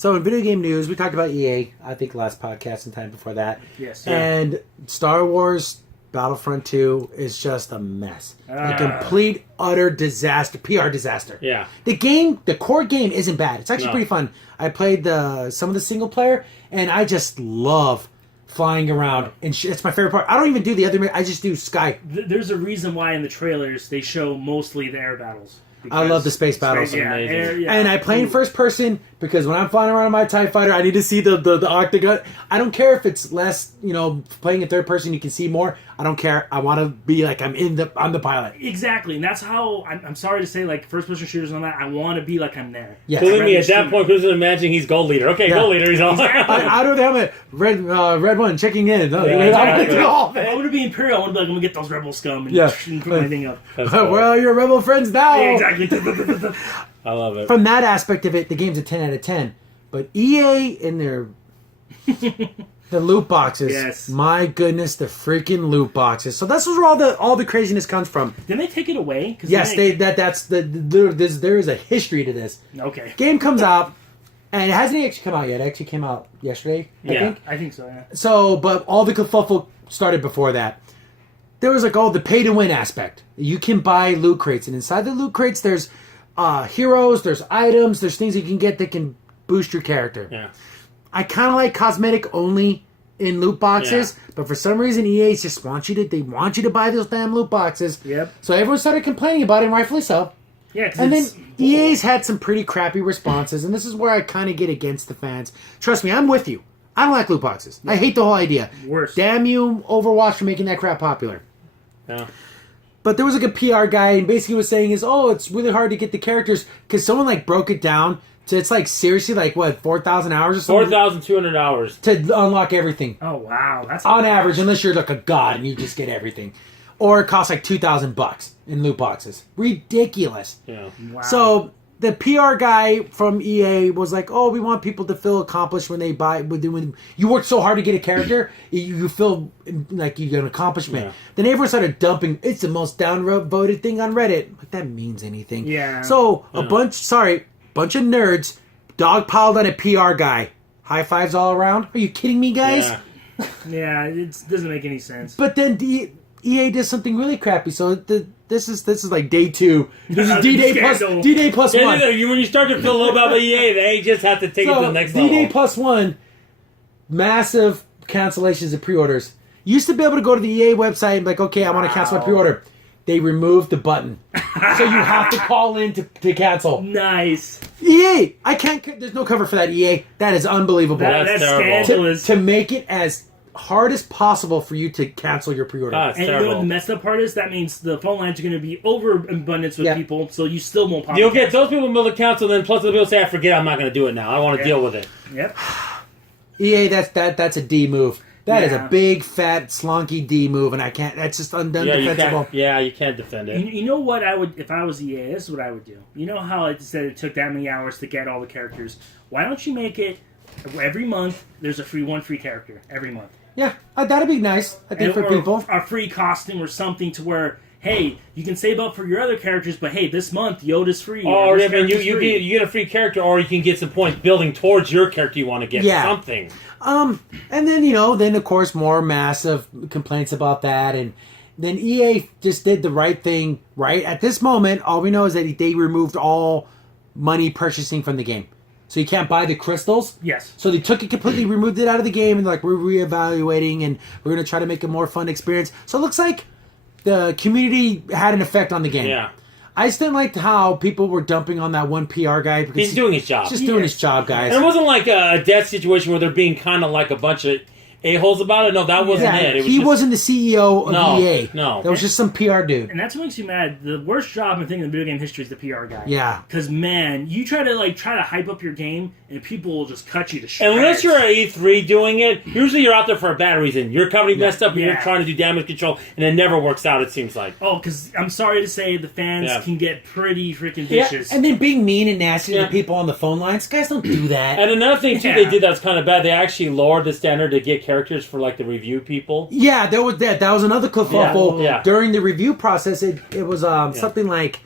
So in video game news, we talked about EA, I think last podcast and time before that. Yes. And Star Wars Battlefront 2 is just a mess. A complete, utter disaster, PR disaster. Yeah. The core game isn't bad. It's actually pretty fun. I played some of the single player, and I just love flying around. And it's my favorite part. I don't even do the other, I just do Sky. There's a reason why in the trailers they show mostly the air battles. I love the space battles. And I play in first person because when I'm flying around on my TIE fighter, I need to see the octagon. I don't care if it's less, playing in third person, you can see more. I don't care. I want to be like I'm the pilot. Exactly, and that's how I'm sorry to say, like first person shooters and all that. I want to be like I'm there. Yeah. Believe me, at that point, Chris is imagining he's gold leader. Okay, gold leader. He's all. Out of the helmet, red one checking in. I want to be Imperial. I want to be like I'm gonna get those rebel scum and put my thing up. Cool. Where are your rebel friends now? Yeah, exactly. I love it. From that aspect of it, the game's a 10 out of 10. But EA in their the loot boxes. Yes. My goodness, the freaking loot boxes. So this is where all the craziness comes from. Didn't they take it away? Yes, there is a history to this. Okay. Game comes out, and it hasn't actually come out yet. It actually came out yesterday, I think so, yeah. So, but all the kerfuffle started before that. There was the pay to win aspect. You can buy loot crates, and inside the loot crates, there's heroes, there's items, there's things you can get that can boost your character. Yeah. I kind of like cosmetic only in loot boxes, but for some reason EA just want you to buy those damn loot boxes. Yep. So everyone started complaining about it, and rightfully so. Yeah. And then EA's had some pretty crappy responses, and this is where I kind of get against the fans. Trust me, I'm with you. I don't like loot boxes. I hate the whole idea. Worse. Damn you, Overwatch, for making that crap popular. Yeah. But there was a PR guy, and basically was saying it's really hard to get the characters because someone broke it down to it's seriously 4,000 hours or something. 4,200 hours to unlock everything. Oh wow, that's on average, unless you're a god and you just get everything, or it costs $2,000 in loot boxes. Ridiculous. Yeah. Wow. So the PR guy from EA was like, "Oh, we want people to feel accomplished when they buy. When you work so hard to get a character, you feel like you get an accomplishment." Yeah. Then everyone started dumping. It's the most downvoted thing on Reddit. That means anything? Yeah. So a bunch of nerds dogpiled on a PR guy. High fives all around. Are you kidding me, guys? Yeah, yeah, it doesn't make any sense. But then EA does something really crappy. So this is like day 2. This is D-Day plus 1. When you start to feel a little about EA, they just have to take it to the next level. D-Day plus 1, massive cancellations of pre-orders. You used to be able to go to the EA website and be like, okay, I want to cancel my pre-order. They removed the button. So you have to call in to cancel. Nice. EA! I can't... There's no cover for that, EA. That is unbelievable. That's scandalous. To make it as hard as possible for you to cancel your pre-order. And you know what the messed up part is? That means the phone lines are going to be overabundance with people, so you still won't pop. You'll get those people will to cancel, then plus the people say, I forget, I'm not going to do it now. I want to deal with it. Yep. EA, that's a D move. That is a big, fat, slonky D move, and I can't. That's just undefensible. You can't defend it. You know what I would, if I was EA, this is what I would do. You know how it said it took that many hours to get all the characters? Why don't you make it every month, there's one free character every month? Yeah, that'd be nice, I think, for people. A free costume or something to where, hey, you can save up for your other characters, but hey, this month Yoda's free. Or you get a free character, or you can get some points building towards your character you want to get something. And then of course more massive complaints about that, and then EA just did the right thing. Right at this moment, all we know is that they removed all money purchasing from the game. So you can't buy the crystals. Yes. So they took it completely, removed it out of the game, and we're reevaluating, and we're going to try to make a more fun experience. So it looks like the community had an effect on the game. Yeah. I just didn't like how people were dumping on that one PR guy. Because he's doing his job. He's just doing his job, guys. And it wasn't like a death situation where they're being kind of like a bunch of a-holes about it. No, that wasn't it. He wasn't the CEO of EA. No. That was just some PR dude. And that's what makes you mad. The worst job, I think, in video game history is the PR guy. Yeah. Because, man, you try to hype up your game, and people will just cut you to shreds. Unless you're at E3 doing it, usually you're out there for a bad reason. Your company messed up, and you're trying to do damage control, and it never works out, it seems like. Oh, because I'm sorry to say, the fans can get pretty freaking vicious. Yeah. And then being mean and nasty to people on the phone lines. Guys don't do that. And another thing, too, they did that's kind of bad. They actually lowered the standard to get characters for, the review people. Yeah, there was that. That was another kerfuffle. Yeah. During the review process, it was something like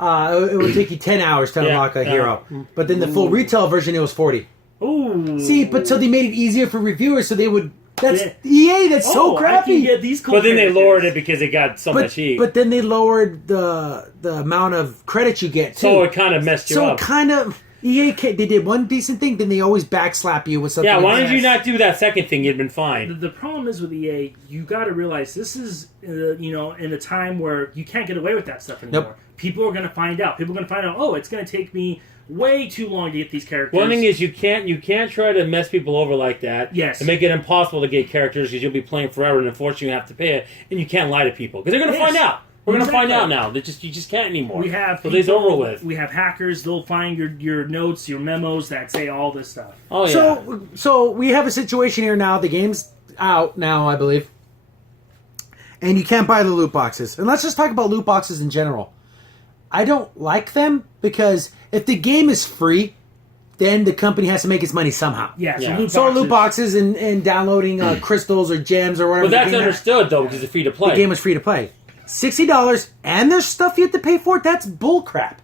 it would take you 10 hours to unlock a hero. But then the full retail version, it was 40. Ooh. See, but so they made it easier for reviewers, so they would. That's Yeah. EA. That's so I crappy. can get these cool But then they characters. lowered it because it got so much heat. But then they lowered the amount of credit you get too. So it kind of messed you So up. kind of EA. They did one decent thing, then they always backslap you with something. Yeah, why else. did you not do that second thing? You'd been fine. The problem is with EA, you got to realize this is, in a time where you can't get away with that stuff anymore. Nope. People are going to find out. People are going to find out. Oh, it's going to take me way too long to get these characters. One thing is you can't try to mess people over like that. Yes. And make it impossible to get characters because you'll be playing forever and unfortunately you have to pay it and you can't lie to people because they're going to Yes. find out. We're going to find Exactly. out now. You just can't anymore. we have so it's over with. We have hackers. They'll find your notes, your memos that say all this stuff. Oh yeah. So we have a situation here now. The game's out now, I believe, and you can't buy the loot boxes. And let's just talk about loot boxes in general. I don't like them because if the game is free, then the company has to make its money somehow. Yeah. Yeah. So Loot boxes and downloading crystals or gems or whatever. But that's the game has. understood though because it's free to play. The game is free to play. $60 and there's stuff you have to pay for. That's bullcrap.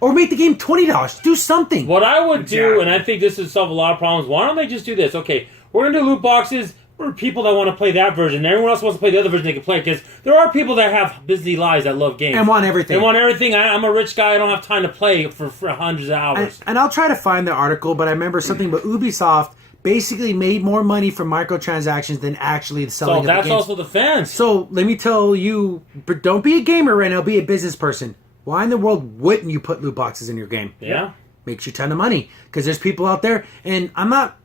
Or make the game $20. Do something. What I would do, Exactly. and I think this would solve a lot of problems, why don't they just do this? Okay, we're going to do loot boxes for people that want to play that version. Everyone else wants to play the other version they can play because there are people that have busy lives that love games. And want everything. They want everything. I'm a rich guy. I don't have time to play for hundreds of hours. And I'll try to find the article, but I remember something about Ubisoft basically made more money from microtransactions than actually the selling So of that's the games. also the fence. So let me tell you, but don't be a gamer right now, be a business person. Why in the world wouldn't you put loot boxes in your game? Yeah. Makes you a ton of money. Because there's people out there, and I'm not...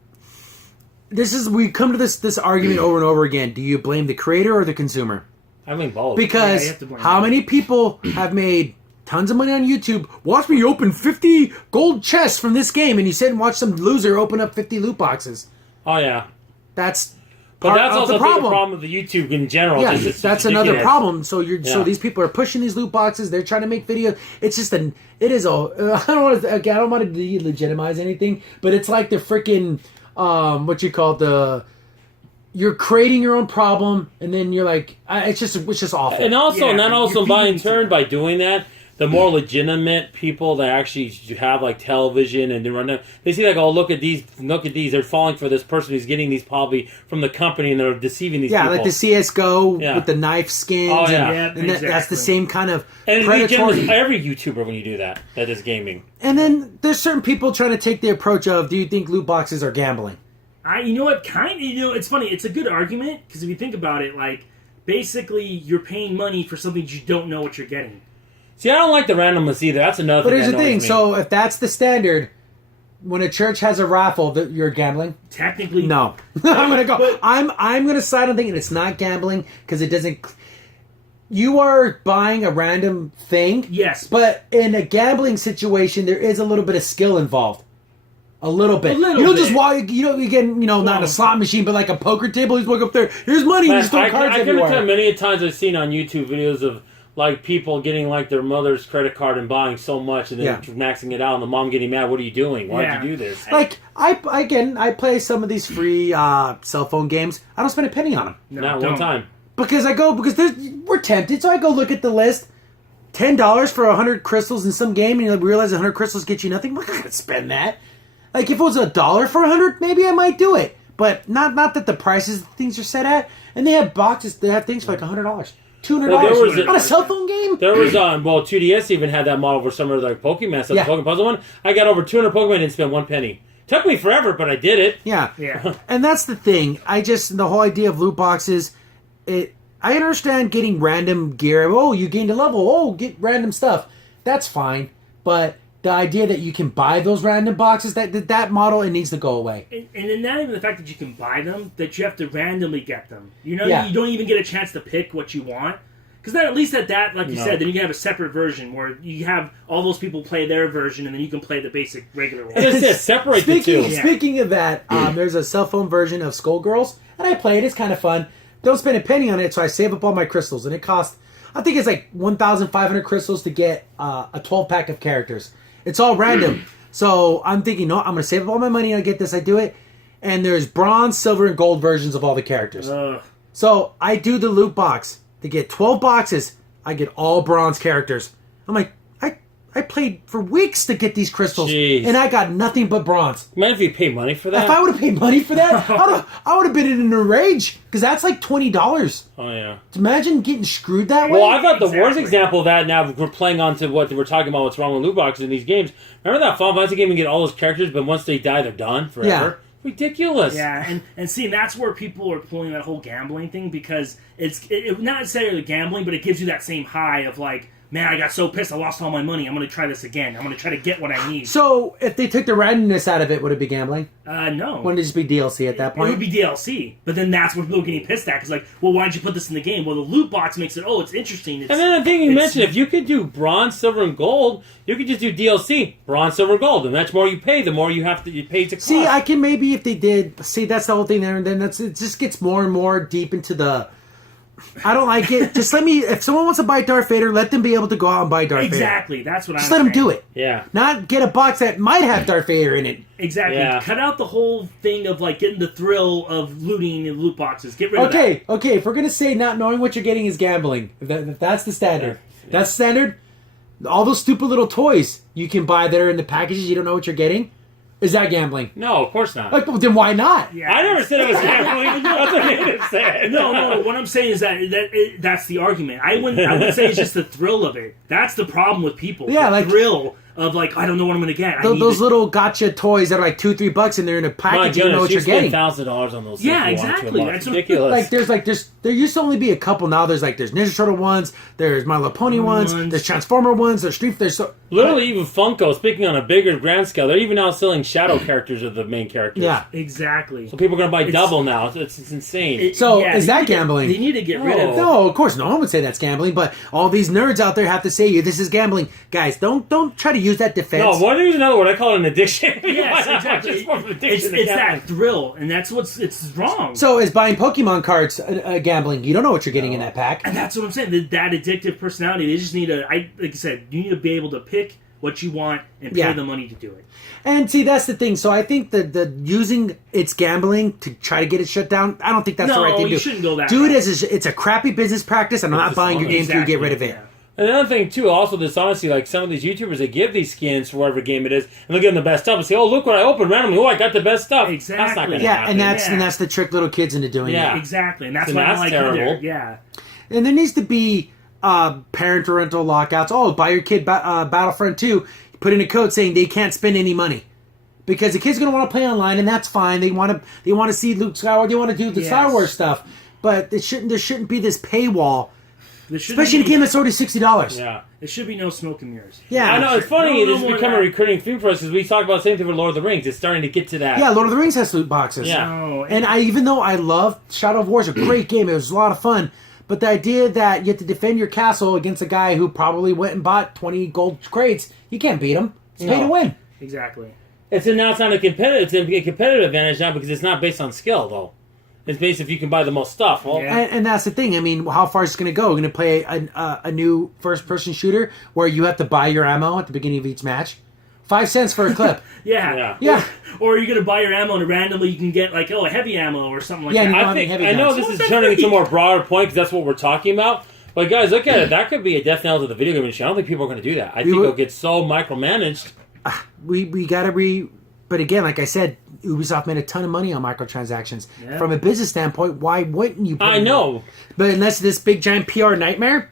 we come to this argument over and over again. Do you blame the creator or the consumer? I mean both. Yeah, Because you have to blame how them. many people have made tons of money on YouTube? Watch me open 50 gold chests from this game, and you sit and watch some loser open up 50 loot boxes. Oh yeah. That's But part that's of also the a big problem. problem with the YouTube in general. Yeah, It's that's ridiculous. another problem. So so Yeah. these people are pushing these loot boxes. They're trying to make videos. It's just I don't want to delegitimize anything, but it's like the freaking what you call you're creating your own problem, and then you're like, it's just awful. And also, Yeah, not you're also by in feeding turn into by doing that, the more legitimate people that actually have like television and they run them, they see like, oh look at these, they're falling for this person who's getting these probably from the company and they're deceiving these people. like the CS:GO Yeah. with the knife skins. Oh, yeah. and that's the Exactly. same kind of and it's predatory. legitimate every YouTuber when you do that is gaming. And then there's certain people trying to take the approach of, do you think loot boxes are gambling? You know what? It's funny. It's a good argument because if you think about it, like basically you're paying money for something you don't know what you're getting. See, I don't like the randomness either. That's another But thing. here's the that thing. annoys me. So if that's the standard, when a church has a raffle, that you're gambling. Technically, No, I'm gonna go. I'm gonna side on thinking it's not gambling because it doesn't. You are buying a random thing. Yes, But in a gambling situation, there is a little bit of skill involved. A little bit. A little you don't bit. just walk. You don't. You get. Not Well, a slot machine, but like a poker table. He's walking up there. Here's money. Man, You just throw I cards couldn't tell everywhere. many times I've seen on YouTube videos of like people getting like their mother's credit card and buying so much and then Yeah. maxing it out and the mom getting mad. What are you doing? Why Yeah. did you do this? Like I play some of these free cell phone games. I don't spend a penny on them. no, Not don't. one time. Because we're tempted, so I go look at the list. $10 for 100 crystals in some game, and you realize 100 crystals get you nothing. I'm not gonna spend that. Like if it was $1 for 100, maybe I might do it. But not that the prices things are set at. And they have boxes. They have things for like $100, $200 Well, there was on a cell phone game. There was 2DS even had that model for some of the like Pokemon stuff, Yeah. the Pokemon Puzzle one. I got over 200 Pokemon and didn't spend one penny. Took me forever, but I did it. Yeah, Yeah. And that's the thing. The whole idea of loot boxes. I understand getting random gear. Oh, you gained a level. Oh, get random stuff. That's fine. But the idea that you can buy those random boxes, that model, it needs to go away. And then not even the fact that you can buy them, that you have to randomly get them. You know, Yeah. you don't even get a chance to pick what you want. Because then at least at that, like you No. said, then you can have a separate version where you have all those people play their version and then you can play the basic regular one. That's it. Separate the two. Yeah. Speaking of that, there's a cell phone version of Skullgirls, and I play it. It's kind of fun. Don't spend a penny on it, so I save up all my crystals, and it costs, I think it's like 1,500 crystals to get a 12-pack of characters. It's all random. So I'm thinking, no, I'm going to save up all my money, and I get this, I do it. And there's bronze, silver, and gold versions of all the characters. So I do the loot box. To get 12 boxes, I get all bronze characters. I'm like, I I played for weeks to get these crystals, Jeez. and I got nothing but bronze. Imagine if you pay money for that. If I would have paid money for that, I would have been in a rage because that's like $20. Oh yeah. Imagine getting screwed that way. Well, I thought the worst Exactly. example of that. Now we're playing on to what we're talking about. What's wrong with loot boxes in these games? Remember that Final Fantasy game? You get all those characters, but once they die, they're done forever. Yeah. Ridiculous. Yeah, and see, that's where people are pulling that whole gambling thing because it's not necessarily gambling, but it gives you that same high of like, man, I got so pissed, I lost all my money. I'm going to try this again. I'm going to try to get what I need. So if they took the randomness out of it, would it be gambling? No. Wouldn't it just be DLC at that It point? would be DLC, but then that's what people are getting pissed at. Because like, well, why'd you put this in the game? Well, the loot box makes it. Oh, it's interesting. It's, And then the thing you it's- mentioned, if you could do bronze, silver, and gold, you could just do DLC, bronze, silver, gold. The much more you pay, the more you have to pay to cost. See, I can maybe if they did. See, that's the whole thing there, and then it just gets more and more deep into the. I don't like it. Just let me. If someone wants to buy Darth Vader, let them be able to go out and buy Darth Vader. Exactly. That's what I'm Just let them do it. Yeah. Not get a box that might have Darth Vader in it. Exactly. Yeah. Cut out the whole thing of like getting the thrill of looting in loot boxes. Get rid of that. Okay. If we're gonna say not knowing what you're getting is gambling, if that's the standard, that's standard. All those stupid little toys you can buy that are in the packages, you don't know what you're getting. Is that gambling? No, of course not. Like, well, then why not? Yeah. I never said it was gambling. That's what Nathan said. No. What I'm saying is that's the argument. I wouldn't say it's just the thrill of it. That's the problem with people. Yeah, the like- thrill of like I don't know what I'm going to get. Those little gotcha toys that are like $2-3 and they're in a My package. You don't know what goodness, you're you spend getting. $1,000 on those. Yeah, things you want to exactly. unlock. That's Ridiculous. There used to only be a couple. Now there's Ninja Turtle ones, there's My Little Pony ones, there's Transformer ones, there's Street. There's so Literally, even Funko, speaking on a bigger grand scale, they're even now selling shadow characters of the main characters. yeah. Exactly. So people are going to buy It's- double now. It's insane. So, Yeah, is they that need to- gambling? They need to get rid of. No, of course, no one would say that's gambling. But all these nerds out there have to say, "This is gambling." Guys, don't try to use that defense. No, what is another word? I call it an addiction. Yes, Why not? exactly. It's more of an addiction than It's gambling. that thrill, and that's it's wrong. So is buying Pokemon cards gambling? You don't know what you're getting in that pack. And that's what I'm saying. That addictive personality. They just need to. Like I said, you need to be able to pick what you want and pay Yeah. the money to do it. And see, that's the thing. So I think that the using it's gambling to try to get it shut down. I don't think that's the No, right thing to do. you shouldn't go that Do it route. as it's a crappy business practice, and I'm not It's buying your game till you get rid of it. Yeah. Another thing too, also dishonesty, like some of these YouTubers, they give these skins for whatever game it is, and they'll give them the best stuff and say, "Oh, look what I opened randomly! Oh, I got the best stuff." That's not Exactly. going to Yeah, happen. and that's the trick little kids into doing Yeah. it. Exactly, and that's And why I that's like terrible. either. Yeah. And there needs to be parental lockouts. Oh, buy your kid Battlefront 2. Put in a code saying they can't spend any money. Because the kid's going to want to play online, and that's fine. They want to see Luke Skywalker. They want to do the Yes. Star Wars stuff. But there shouldn't be this paywall, There shouldn't especially in a be- game that's already $60. Yeah. There should be no smoke and mirrors. Yeah. I know, it's funny, No this has more become a that. recurring theme for us, because we talked about the same thing with Lord of the Rings. It's starting to get to that. Yeah, Lord of the Rings has loot boxes. Yeah. No, And even though I love Shadow of War, is a great game. It was a lot of fun. But the idea that you have to defend your castle against a guy who probably went and bought 20 gold crates, you can't beat him. It's pay No. to win. exactly. Now it's not a competitive. It's a competitive advantage now because it's not based on skill though. It's based if you can buy the most stuff. Well, Yeah. And that's the thing. I mean, how far is it going to go? We're going to play a new first-person shooter where you have to buy your ammo at the beginning of each match. 5 cents for a clip. Yeah. Yeah. Or you're gonna buy your ammo and randomly you can get like a heavy ammo or something like Yeah, that. and I having think heavy I know guns. this is turning into a more broader point because that's what we're talking about. But guys, look at it. That could be a death knell to the video game industry. I don't think people are going to do that. I think would- it'll get so micromanaged. We got to But again, like I said, Ubisoft made a ton of money on microtransactions. Yeah. From a business standpoint, why wouldn't you? Put I it in? know. But unless this big giant PR nightmare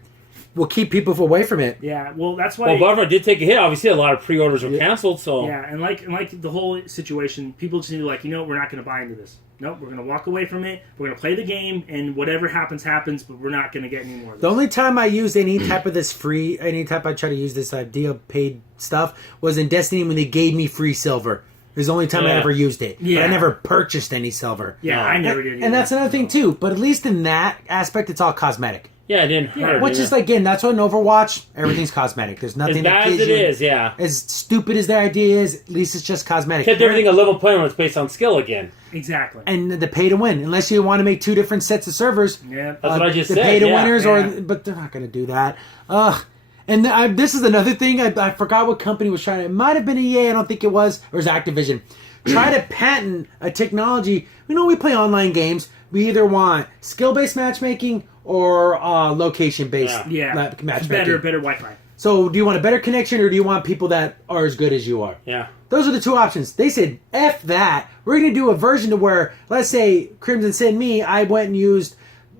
will keep people away from it. Yeah, well, that's why. Well, Battlefront did take a hit. Obviously, a lot of pre-orders were canceled. So Yeah, and like the whole situation, people just need to we're not going to buy into this. Nope, we're going to walk away from it. We're going to play the game, and whatever happens, happens. But we're not going to get any more of The this. only time I used any type of this anytime I try to use this deal paid stuff was in Destiny when they gave me free silver. It was the only time I Yeah. ever used it. But Yeah. I never purchased any silver. Yeah, No. I never did. And that's another thing too. But at least in that aspect, it's all cosmetic. yeah, it didn't hurt. Which is again, that's what in Overwatch, everything's cosmetic. There's as nothing bad that as gives it you. is. Yeah, As stupid as the idea is, at least it's just cosmetic. kept everything a level playing when it's based on skill again. Exactly. And the pay to win, unless you want to make 2 different sets of servers. Yeah. That's what I just the said, pay to yeah. winners, Yeah. but they're not going to do that. Ugh. And this is another thing. I forgot what company was trying to. It might have been EA. I don't think it was. Or it was Activision. Try to patent a technology. We play online games. We either want skill-based matchmaking or location-based Yeah. matchmaking. Better Wi-Fi. So do you want a better connection or do you want people that are as good as you are? Yeah. Those are the two options. They said, F that. We're going to do a version to where, let's say, Crimson sent me, I went and used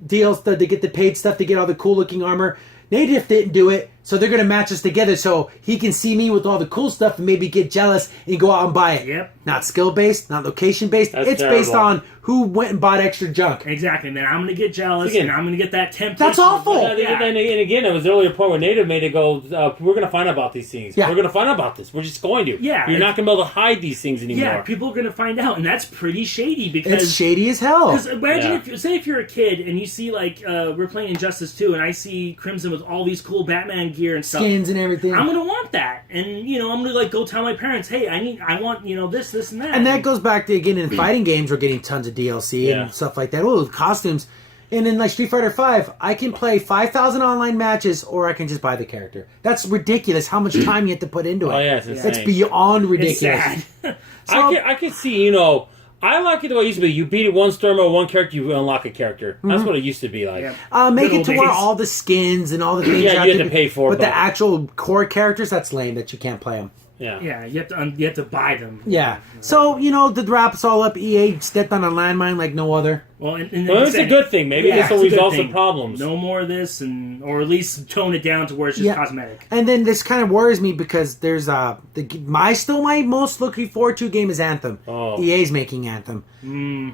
deals to get the paid stuff to get all the cool looking armor. Native didn't do it, so they're going to match us together so he can see me with all the cool stuff and maybe get jealous and go out and buy it. Yep. Not skill-based, not location-based. It's terrible. based on who went and bought extra junk. Exactly. And then I'm going to get jealous, Again, and I'm going to get that temptation. That's awful. And again, it was the earlier point where Native made it go, we're going to find out about these things. Yeah. We're going to find out about this. We're just going to. Yeah, You're not going to be able to hide these things anymore. Yeah, people are going to find out, and that's pretty shady because... It's shady as hell. Because imagine if you're a kid and you see, like, we're playing Injustice 2, and I see Crimson with all these cool Batman gear and stuff. Skins and everything. I'm going to want that. And, you know, I'm going to, like, go tell my parents, hey, I want, you know, this, and that. And that goes back to, again, in fighting games, we're getting tons of DLC and stuff like that. Oh, costumes. And in, like, Street Fighter V, I can play 5,000 online matches, or I can just buy the character. That's ridiculous how much time you have to put into it. Oh, yeah, it's insane. It's beyond ridiculous. It's sad. So, I could see, you know, I like it the way it used to be. You beat one storm or one character, you unlock a character. That's what it used to be like. Yeah. Make Good it to old where days. all the skins and all the things Yeah, you have to pay for, but the but- actual core characters, that's lame that you can't play them. Yeah. Yeah, you have to buy them. Yeah. So, you know, to wrap us all up, EA stepped on a landmine like no other. Well, and Well, like it's I a said, good thing. Maybe yeah, this will it's a good resolve some thing. problems. No more of this, or at least tone it down to where it's just cosmetic. And then this kind of worries me because there's my most looking forward to game is Anthem. Oh. EA's making Anthem.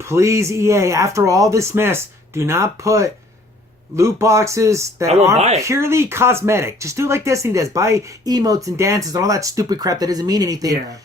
Please, EA, after all this mess, do not put loot boxes that I won't buy aren't it. purely cosmetic. Just do like Destiny does. Buy emotes and dances and all that stupid crap that doesn't mean anything. Yeah.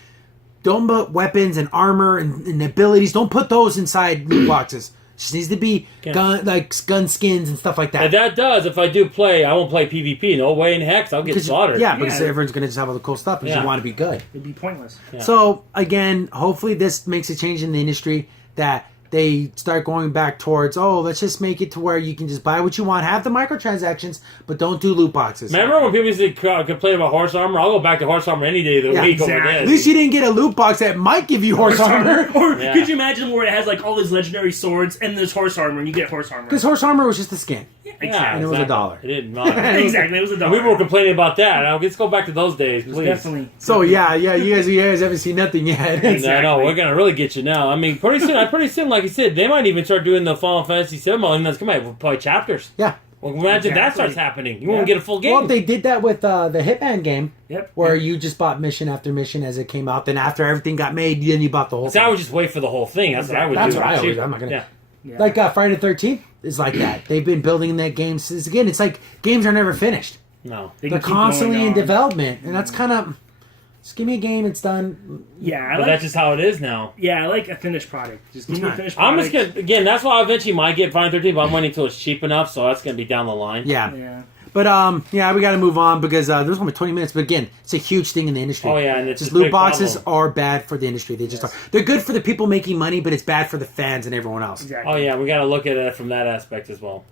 Don't put weapons and armor and abilities. Don't put those inside loot boxes. Just needs to be gun skins and stuff like that. And that does, if I do play, I won't play PvP. No way in heck, I'll get slaughtered. Yeah, because Yeah. everyone's going to just have all the cool stuff because you want to be good. It'd be pointless. Yeah. So, again, hopefully this makes a change in the industry that they start going back towards, let's just make it to where you can just buy what you want, have the microtransactions, but don't do loot boxes. Remember when people used to complain about horse armor? I'll go back to horse armor any day of the week exactly. over At this. least you didn't get a loot box that might give you horse armor. Or Yeah. could you imagine where it has like all these legendary swords and there's horse armor and you get horse armor? Because horse armor was just a skin. Exactly. And it was $1. It didn't matter. Exactly. It was a dollar. People were complaining about that. Now, let's go back to those days, It was please. definitely. So, you guys haven't seen nothing yet. I know, we're going to really get you now. I mean, pretty soon, like you said, they might even start doing the Final Fantasy 7 mode, and that's come out. We'll play chapters. Yeah. Well, imagine that Exactly. starts happening. You won't get a full game. Well, they did that with the Hitman game. Yep. Where you just bought mission after mission as it came out. Then after everything got made, then you bought the whole So I thing. would just wait for the whole thing. That's what I would That's do. what I always. I'm not gonna. Yeah. Yeah. Like Friday the 13th is like that. They've been building that game since. Again, it's like games are never finished. No. They They're can keep constantly going in on. development, and that's kind of. Just give me a game, it's done. Yeah, I But like. that's just how it is now. Yeah, I like a finished product. Just give me a finished I'm product. just gonna again. That's why I eventually might get Final 13, but I'm waiting until it's cheap enough. So that's gonna be down the line. Yeah. Yeah. But we got to move on because there's only 20 minutes. But again, it's a huge thing in the industry. Oh yeah, and it's Just a loot big boxes problem. are bad for the industry. They just are. They're good for the people making money, but it's bad for the fans and everyone else. Exactly. Oh yeah, we got to look at it from that aspect as well.